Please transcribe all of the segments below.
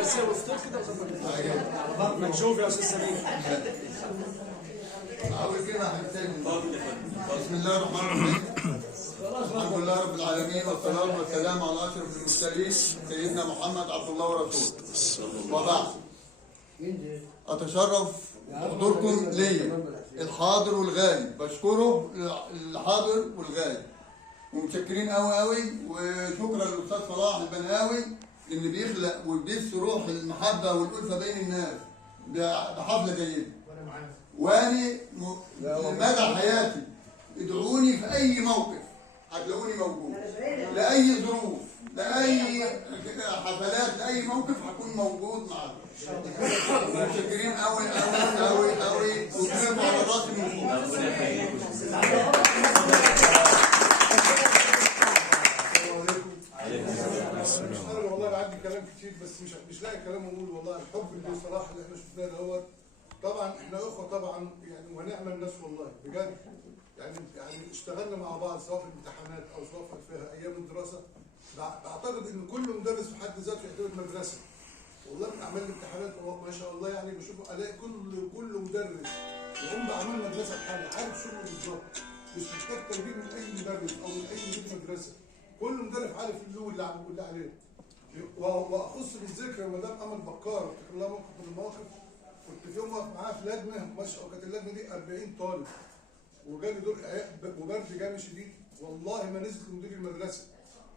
بس وفطور كده وظبط مكشوف يا استاذ سمير. عاوز كده بسم الله الرحمن الرحيم. الحمد لله رب العالمين والصلاه والسلام على اشرف المرسلين سيدنا محمد عبد الله ورسوله. وبعد اتشرف بحضوركم ليا الحاضر والغايب، بشكره الحاضر والغايب ومتشكرين قوي قوي، وشكرا للاستاذ صلاح البناوي اللي بيخلق وبيبث روح المحبه والالفه بين الناس بحفله جيده. واني مدى حياتي ادعوني في اي موقف هتلاقوني موجود، لاي ظروف، لاي حفلات، لاي موقف هكون موجود معاكم. متشكرين قوي قوي قوي قوي، وكلكم على راسي من فوق. انا والله عندي كلام كتير بس مش لاقي كلام اقول. والله الحب اللي صراحه اللي احنا شفناه دوت، طبعا احنا اخوه طبعا يعني، وهنعمل ناس والله بجد يعني اشتغلنا مع بعض سواء في الامتحانات او سواء في ايام الدراسه. بعتقد ان كل مدرس في حد ذاته يعتبر مدرسه. والله من اعمال الامتحانات ما شاء الله يعني بشوف الاقي كل مدرس يقوم باعمال مدرسه بحاله، عارف شغله بالظبط، مش محتاج تدريب من اي مدرس او من اي مدير مدرسه. كل مدرس عارف اللي عليه. واخص بالذكر مدام امل بكار، افتكر لها موقف من المواقف. كنت في يوم واقف معاها في لجنه، ما شاء الله كانت اللجنه دي 40 طالب، وجالي دور وبرد جامد شديد، والله ما نزلت مدير المدرسه.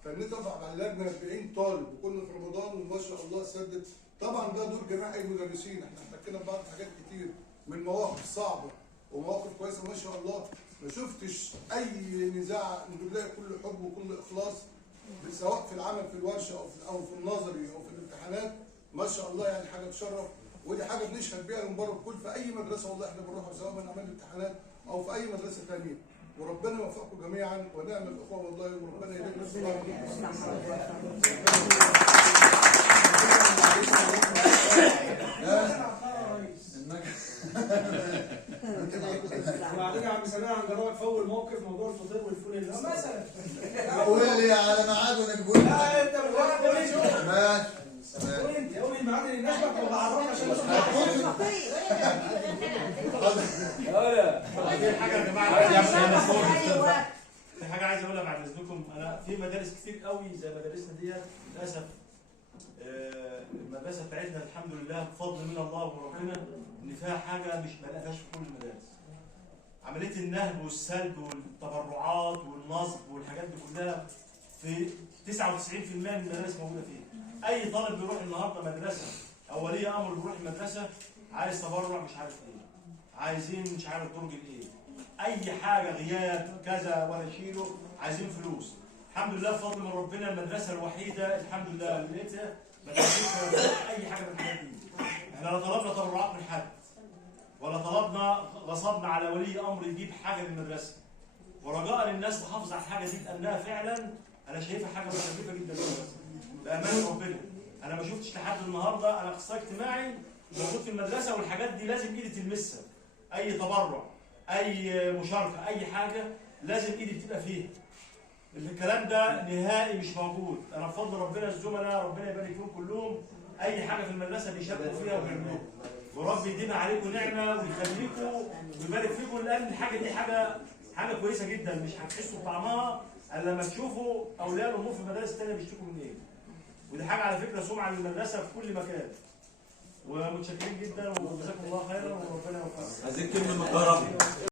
فنيت اقف على اللجنه 40 طالب، وكنا في رمضان وما شاء الله سدد. طبعا ده دور جماعي المدرسين، احنا احتكينا ببعض في حاجات كتير من مواقف صعبه ومواقف كويسه ما شاء الله. ما شفتش اي نزاع، بنلاقي كل حب وكل اخلاص، سواء في العمل في الورشه او في النظري او في الامتحانات. ما شاء الله يعني حاجه تشرف، ودي حاجه بنشهد بيها من بره بكل في اي مدرسه والله احنا بنروحها، سواء من اعمال الامتحانات او في اي مدرسه ثانيه. وربنا يوفقكم جميعا ونعم الاخوه والله، وربنا يبارك وبعدين يا عم سمير هنجربك في اول موقف موضوع الفطير والفول اللي مثلا. قول لي على ميعاد ونجيبه. لا انت ماشي. قول لي الميعاد اللي يناسبك وبعرفك عشان في حاجه يا جماعه، في حاجه عايز اقولها بعد اذنكم. انا في مدارس كتير قوي زي مدارسنا ديت للاسف المدرسه بتاعتنا الحمد لله بفضل من الله وربنا ان فيها حاجه مش بلاقيهاش في كل المدارس. عمليه النهب والسلب والتبرعات والنصب والحاجات دي كلها في 99% من المدارس موجوده فيها. اي طالب بيروح النهارده مدرسه او ولي امر بيروح المدرسه عايز تبرع مش عارف ايه، عايزين مش عارف درج الايه، اي حاجه غياب كذا ولا شيله، عايزين فلوس. الحمد لله بفضل من ربنا المدرسه الوحيده الحمد لله اللي لقيتها ما تجيبش اي حاجه من الحاجات دي. احنا لا طلبنا تبرعات من حد ولا طلبنا غصبنا على ولي امر يجيب حاجه للمدرسه، ورجاء للناس تحافظ على الحاجه دي لانها فعلا انا شايفها حاجه مكلفه جدا للمدرسه. بامانه ربنا انا ما شفتش لحد النهارده، انا اخصائي اجتماعي موجود في المدرسه والحاجات دي لازم ايدي تلمسها. اي تبرع، اي مشاركه، اي حاجه لازم ايدي بتبقى فيها. الكلام ده نهائي مش موجود. انا بفضل ربنا الزملاء ربنا يبارك فيهم كلهم اي حاجه في المدرسه بيشاركوا فيها وبيعملوها، ورب يديم عليكم نعمه ويخليكم ويبارك فيكم، لان الحاجه دي حاجه كويسه جدا مش هتحسوا بطعمها الا لما تشوفوا اولياء الامور في المدارس الثانيه بيشتكوا من ايه. ودي حاجه على فكره سمعه للمدرسه في كل مكان. ومتشكرين جدا وجزاكم الله خيرا وربنا يوفقكم. عايزين كلمه من الكرم.